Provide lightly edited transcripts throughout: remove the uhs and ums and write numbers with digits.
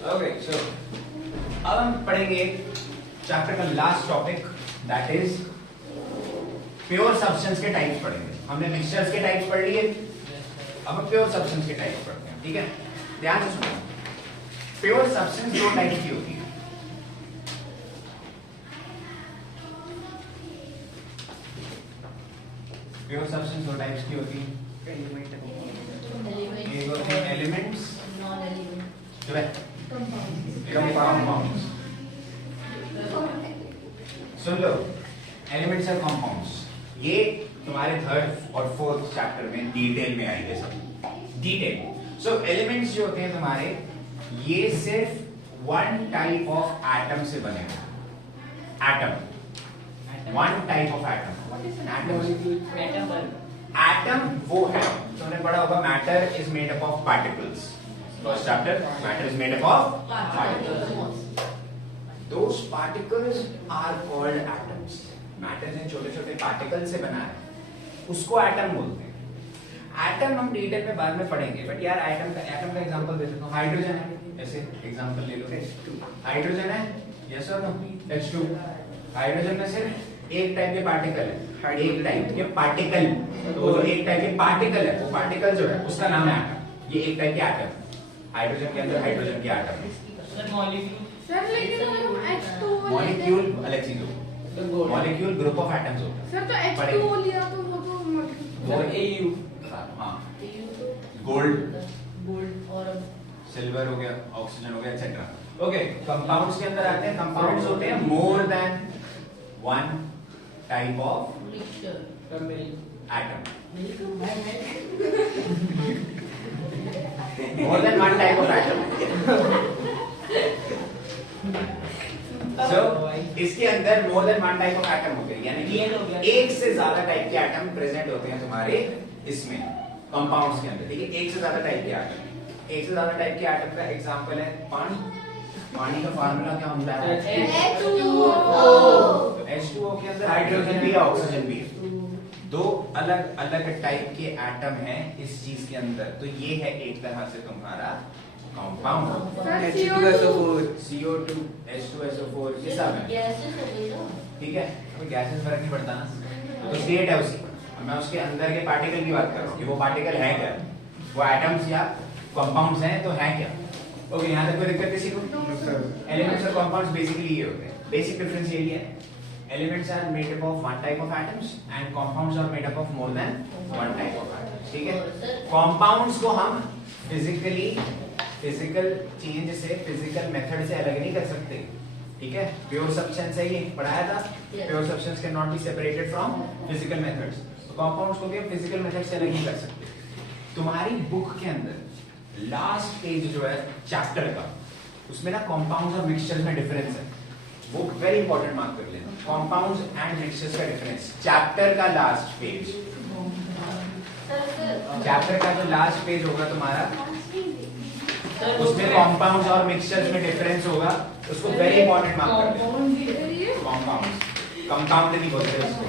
Okay so अब हम पढ़ेंगे चैप्टर का last topic, that is pure substance के टाइप्स पढ़ेंगे। हमने मिक्सचर्स के टाइप्स पढ़ लिए, अब हम प्योर सब्सटेंस के टाइप्स पढ़ते हैं। ठीक है, ध्यान से सुनो। प्योर सब्सटेंस दो टाइप की होती है। प्योर सब्सटेंस दो टाइप्स की होती है। एक होते हैं एलिमेंट्स, जो है कंपाउंड्स। सुन लो, एलिमेंट्स और कंपाउंड्स ये तुम्हारे थर्ड और फोर्थ चैप्टर में डिटेल में आएंगे सब डिटेल। सो एलिमेंट्स जो होते हैं तुम्हारे, ये सिर्फ वन टाइप ऑफ एटम से बने हैं। Atom, one type of atom. What is an atom? Atom वो है, तुमने पढ़ा होगा matter is made up of particles. First chapter, matter is made up of particles. Those particles are called atoms. Matter जिन छोटे छोटे पार्टिकल से बना है उसको एटम बोलते हैं। एटम हम डिटेल में बाद में पढ़ेंगे, बट यार एटम का एग्जांपल दे देता हूँ। हाइड्रोजन है, ऐसे एग्जांपल ले लो। हाइड्रोजन है, यस और नो? H2। हाइड्रोजन में सिर्फ एक टाइप के पार्टिकल है, एक टाइप के पार्टिकल, तो जो एक टाइप के पार्टिकल है वो पार्टिकल जो है उसका नाम है एटम। ये एक टाइप के एटम, हाइड्रोजन के अंदर हाइड्रोजन के एटम है। सर लेकिन H2 मॉलिक्यूल अलग चीज होता है, मॉलिक्यूल ग्रुप ऑफ एटम्स होता है। सर तो H2O लिया तो वो तो वो AU, हाँ, गोल्ड और सिल्वर हो गया, ऑक्सीजन हो गया, एक्सेट्रा। ओके, कंपाउंड्स के अंदर आते हैं। कंपाउंड्स होते हैं मोर than one type of atom. More than one type of atom. So, इसके अंदर मोर than one type of atom होते हैं, यानी कि एक से ज्यादा टाइप के एटम प्रेजेंट होते हैं तुम्हारे इसमें कंपाउंड्स के अंदर। ठीक है, एक से ज्यादा टाइप के एटम। एक से ज्यादा टाइप के एटम का एग्जांपल है पानी। पानी का फार्मूला क्या होता है? H2O। तो H2O के अंदर हाइड्रोजन भी है, ऑक्सीजन भी है। दो अलग अलग टाइप के एटम हैं इस चीज के अंदर, तो ये है एक तरह से तुम्हारा कंपाउंड। CO2, H2SO4 ये सब है। ठीक है, कोई गैसेस फर्क नहीं पड़ता ना, तो स्टेट है उसकी। अब मैं उसके अंदर के पार्टिकल की बात कर रहा हूँ कि वो पार्टिकल है क्या, वो एटम्स या कंपाउंड्स हैं तो है क्या। ओके, यहाँ तक कोई दिक्कत किसी को? एलिमेंट्स और कंपाउंड्स बेसिकली ये होते हैं। बेसिक डिफरेंस यही है, elements are made up of one type of atoms and compounds are made up of more than one type of atoms. ठीक है, कंपाउंड्स को हम फिजिकल चेंज से, फिजिकल मेथड से अलग नहीं कर सकते। ठीक है, प्योर सब्सटेंस है, ये पढ़ाया था। Pure substance can not be separated from physical methods. तो कंपाउंड्स को भी हम फिजिकल मेथड से अलग नहीं कर सकते। तुम्हारी बुक के अंदर लास्ट पेज जो है चैप्टर का, उसमें ना कंपाउंड्स और मिक्सचर्स में डिफरेंस है, वो वेरी इंपॉर्टेंट मार्क कर लेना। कंपाउंड्स एंड मिक्सचर्स का डिफरेंस, चैप्टर का लास्ट पेज, चैप्टर का जो लास्ट पेज होगा तुम्हारा, उसमें कंपाउंड्स और मिक्सचर्स में डिफरेंस होगा, उसको वेरी इंपॉर्टेंट मार्क कर लेना। कंपाउंड्स, कंपाउंड नहीं बोलते उसको,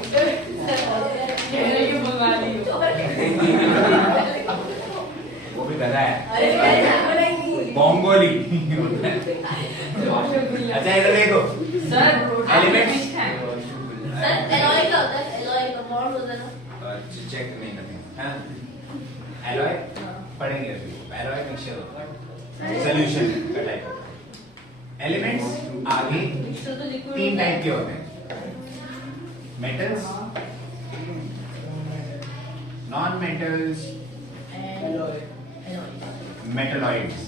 वो भी गधा है, बोंगोली। अच्छा इधर देखो सर, एलिमेंट्स एलॉय चेक नहीं करते हैं, एलॉय पढ़ेंगे अभी। एलॉय मिक्सचर होता है, सॉल्यूशन का टाइप होता है। एलिमेंट्स आगे तीन टाइप के होते हैं, metals, non metals, metalloids.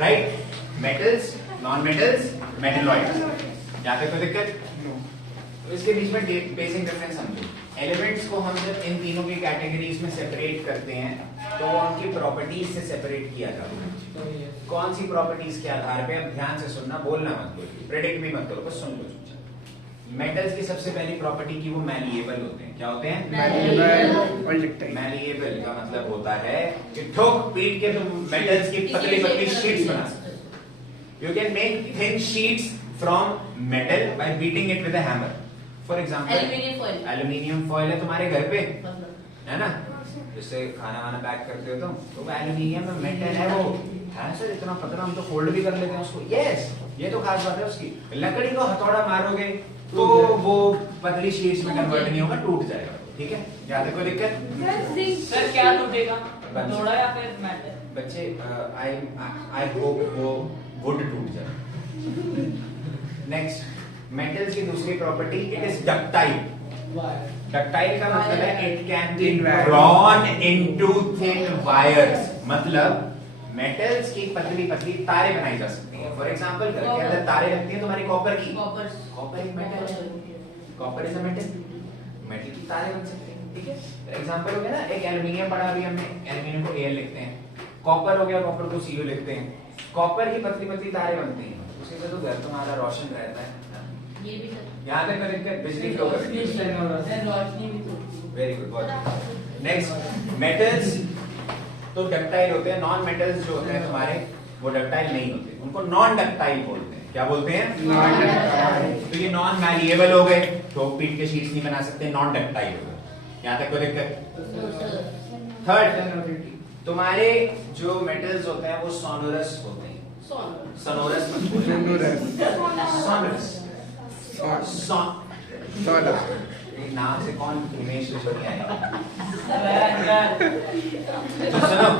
Right, metals, non metals, metalloids. यहाँ पे कोई दिक्कत? तो इसके बीच में बेसिक डिफरेंस समझो। एलिमेंट्स को हम जब इन तीनों की कैटेगरीज में सेपरेट करते हैं तो उनकी प्रॉपर्टीज से सेपरेट किया जाता है। कौन सी प्रॉपर्टीज के आधार पे? अब ध्यान से सुनना, बोलना मत, बोलिए, प्रेडिक्ट भी मत करो, बस सुन लो। मेटल्स की सबसे पहली प्रॉपर्टी की वो मैलिएबल होते हैं। क्या होते हैं? मैलिएबल का मतलब होता है कि ठोक पीट के तुम मेटल्स की पतली पतली शीट्स बना सकते हो। You can make thin sheets from metal by beating it with a hammer. For example aluminium foil है तुम्हारे घर पे, है ना? जिससे खाना वाना पैक करते हो तुम, तो वो एल्यूमिनियम में मेटल है वो। है सर इतना पतला, हम तो फोल्ड भी कर लेते हैं उसको। यस, ये तो खास बात है उसकी। लकड़ी को हथौड़ा मारोगे तो वो पतली शीट्स में कन्वर्ट नहीं होगा, टूट जाएगा। ठीक है, याद है कोई दिक्कत? सर क्या टूटेगा, हथौड़ा या फिर मेटल? बच्चे आई होप वो वुड टूट जाए। नेक्स्ट, मेटल्स की दूसरी property, it is ductile. Ductile का मतलब है it can be drawn into thin wires, मतलब मेटल्स की पतली पतली तारें बनाई जा सकती हैं। फॉर एग्जांपल, घर के अंदर तारें लगती हैं तुम्हारी कॉपर की, कॉपर एक मेटल है, copper is a metal, metal की तारें बन सकती हैं। ठीक है, एग्जांपल हो गया ना, एक एल्युमिनियम पड़ा, अभी हमने एल्युमिनियम को Al लिखते हैं, कॉपर हो गया, कॉपर को Cu लिखते हैं, कॉपर की पतली पतली तारें बनती हैं, उससे तो घर तुम्हारा रोशन रहता है। ये भी सर, यहाँ तक करेक्ट, बिजली फ्लो करती है, रोशनी भी थोड़ी। वेरी गुड, बहुत। नेक्स्ट, मेटल्स तो डक्टाइल होते हैं, नॉन मेटल्स जो होते हैं तुम्हारे वो डक्टाइल नहीं होते, उनको नॉन डक्टाइल बोलते हैं। क्या बोलते हैं? Non ductile. तो ये नॉन मैलिएबल हो गए, ठोक पीट के शीट्स नहीं बना सकते, नॉन डक्टाइल हो गए। यहाँ तक कोई दिक्कत? थर्ड, तुम्हारे जो मेटल्स होते हैं वो सोनोरस होते हैं। सोनोरस मत बोलना, सोनोरस, नाम से कौन हिमेश रेशमिया आएगा? तो सुनो,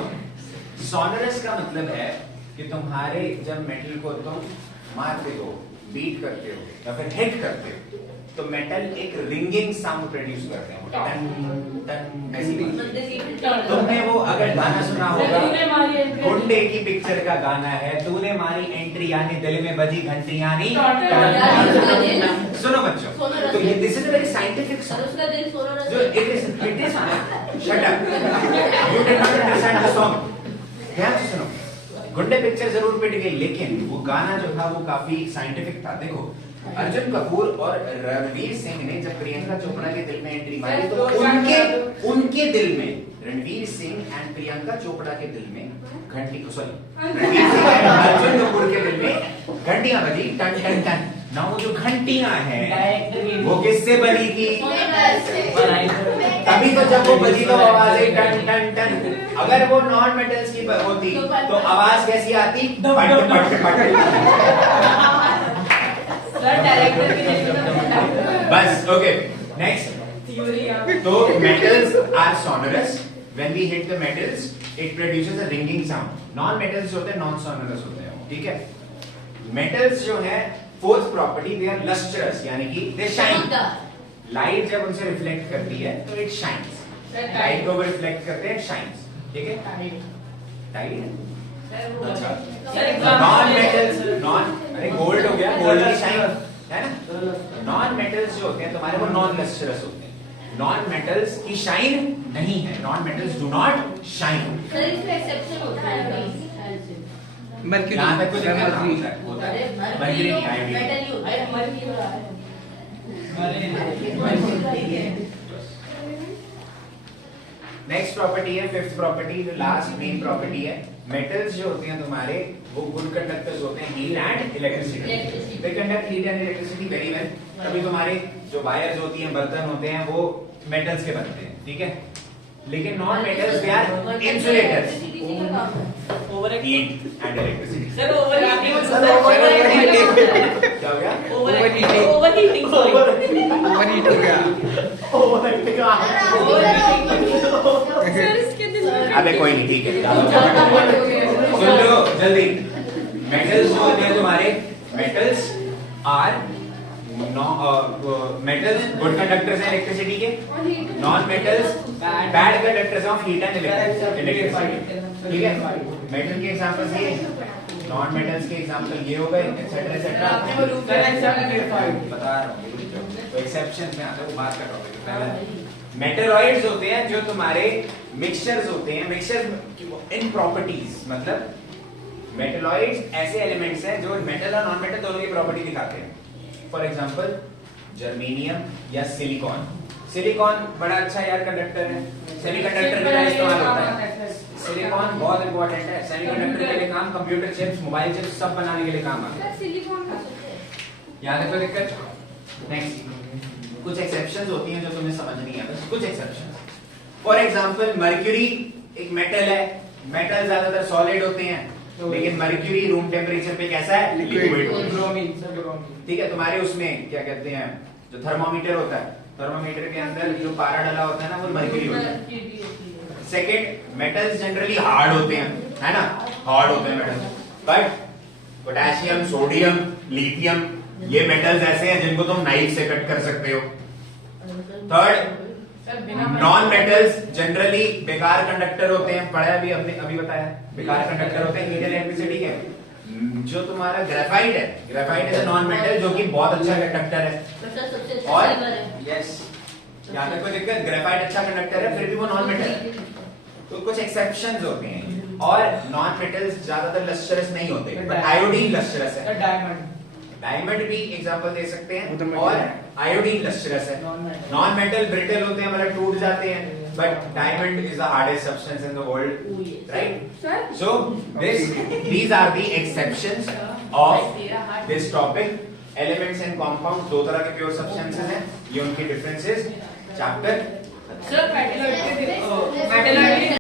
सोनोरस का मतलब है कि तुम्हारे जब मेटल को तुम मारते हो, बीट करते हो या फिर हिट करते हो, तो मेटल एक रिंगिंग साउंड प्रोड्यूस करते हैं, टन टन ऐसी। तुमने वो अगर गाना सुना होगा, गुंडे की पिक्चर का गाना है, तूने मारी एंट्री यानी दिल में बजी घंटी यानी। सुनो बच्चों, तो ये this is a very scientific song, जो it is shut up, you did not understand the song. ध्यान से सुनो, गुंडे पिक्चर जरूर पिट गई, लेकिन वो गाना जो था वो काफी साइंटिफिक था। देखो, अर्जुन कपूर और रणवीर सिंह ने जब प्रियंका चोपड़ा के दिल में एंट्री मारी, तो उनके दिल में, रणवीर सिंह एंड प्रियंका चोपड़ा के दिल में घंटी, सॉरी रणवीर सिंह एंड अर्जुन कपूर के दिल में घंटियां बजी, टन टन टन। ना वो जो घंटियां हैं वो किससे बनी थी? तभी तो जब वो बजी तो आवाज आई टन टन टन। अगर वो नॉन मेटल्स की होती तो आवाज कैसी आती? पट पट पट। बस, ओके, नेक्स्ट। तो metals are sonorous, when we hit the metals it produces a ringing sound. Non metals होते हैं नॉन सोनोरस होते हैं। ठीक है, मेटल्स जो है, fourth property, they are lustrous, यानी कि दे शाइन। लाइट जब उनसे रिफ्लेक्ट करती है तो इट शाइन्स, लाइट को रिफ्लेक्ट करते हैं, शाइन्स। ठीक है, टाइड। अच्छा, नॉन मेटल्स, नॉन, अरे गोल्ड हो गया, गोल्ड की शाइन है ना। नॉन मेटल्स जो होते हैं तुम्हारे वो नॉन लस्ट्रस होते हैं, नॉन मेटल्स की शाइन नहीं है, non metals do not shine. Sir इसमें एक्सेप्शन होता है, मरकरी, यहाँ तक कुछ होता है, मरकरी नहीं, आईडी। मेटल ही होता है, मरकरी हो रहा है। नेक्स्ट प्रॉपर्टी है, फिफ्थ प्रॉपर्टी, जो लास्ट मेन प्रॉपर्टी है। मेटल्स जो होते हैं तुम्हारे वो गुड कंडक्टर्स होते हैं, heat and electricity. They conduct heat and electricity very well. तभी तुम्हारे जो वायर्स होती हैं, बर्तन होते हैं, वो मेटल्स के बनते हैं। ठीक है, लेकिन non metals they are insulators, heat and electricity. Sir overheating, क्या हो गया? ओवरहीटिंग, ओवरहीटिंग, ओवरहीट हो गया। सर इसके दिल में अबे कोई नहीं, ठीक है, सुन लो जल्दी। मेटल्स जो होते हैं तुम्हारे, metals are metals good conductors हैं इलेक्ट्रिसिटी के, non metals bad conductors of heat and electricity. ठीक है, मेटल के एग्जांपल्स ये, नॉन मेटल्स के एग्जांपल ये हो गए, एटसेट्रा एटसेट्रा। बता रहा हूँ, तो एक्सेप्शन में आता है, वो बात कर रहा हूँ पहले। मेटलॉइड्स होते हैं जो तुम्हारे मिक्सचर्स होते हैं, मिक्सचर इन प्रॉपर्टीज, मतलब मेटलॉइड्स ऐसे एलिमेंट्स हैं जो मेटल और नॉन मेटल दोनों की प्रॉपर्टी दिखाते हैं। फॉर एग्जांपल जर्मेनियम या सिलिकॉन। सिलिकॉन बड़ा अच्छा यार कंडक्टर है, सेमीकंडक्टर में इस्तेमाल होता है। सिलिकॉन बहुत इंपॉर्टेंट है, सेमीकंडक्टर के लिए काम, कंप्यूटर चिप्स, मोबाइल चिप्स सब बनाने के लिए काम आता है। सिलिकॉन का याद है कोई दिक्कत? नेक्स्ट, कुछ एक्सेप्शंस होती हैं जो तुम्हें समझ नहीं आता, कुछ एक्सेप्शंस। फॉर एग्जाम्पल मर्क्यूरी एक मेटल है, मेटल ज्यादातर सॉलिड होते हैं, लेकिन मर्क्यूरी रूम टेम्परेचर पे कैसा है? लिक्विड। Bromine sir bromine. ठीक है, तुम्हारे उसमें क्या कहते हैं, जो थर्मोमीटर होता है, थर्मोमीटर के अंदर जो पारा डाला होता है ना, वो मर्क्यूरी होता है। सेकेंड, मेटल्स जनरली हार्ड होते हैं, है ना, हार्ड होते हैं metal, but potassium, sodium, lithium, ये मेटल्स ऐसे हैं जिनको तुम नाइफ से कट कर सकते हो। थर्ड, नॉन मेटल्स जनरली बेकार कंडक्टर होते हैं, पढ़ा अभी हमने अभी बताया, बेकार कंडक्टर होते हैं, हीट एंड इलेक्ट्रिसिटी के। जो तुम्हारा ग्रेफाइट है, graphite is a non metal जो कि बहुत अच्छा कंडक्टर है। और यस, यहाँ तक कोई दिक्कत, ग्रेफाइट अच्छा कंडक्टर है, फिर भी वो नॉन मेटल। तो कुछ एक्सेप्शंस होते हैं, और नॉन मेटल्स ज्यादातर लस्टरस नहीं होते, बट आयोडीन लस्टरस है। डायमंड, डायमंड भी एग्जांपल दे सकते वो तो हैं, metal और है। आयोडीन लस्टरस है। नॉन मेटल ब्रिटल होते हैं, मतलब टूट जाते हैं, but diamond is the hardest substance in the world, right? Sir? So these are the exceptions of this topic. Elements and compounds, दो तरह के प्योर सब्सटेंसेस हैं, ये उनकी डिफरेंसेस चैप्टर सर मेटलर्जी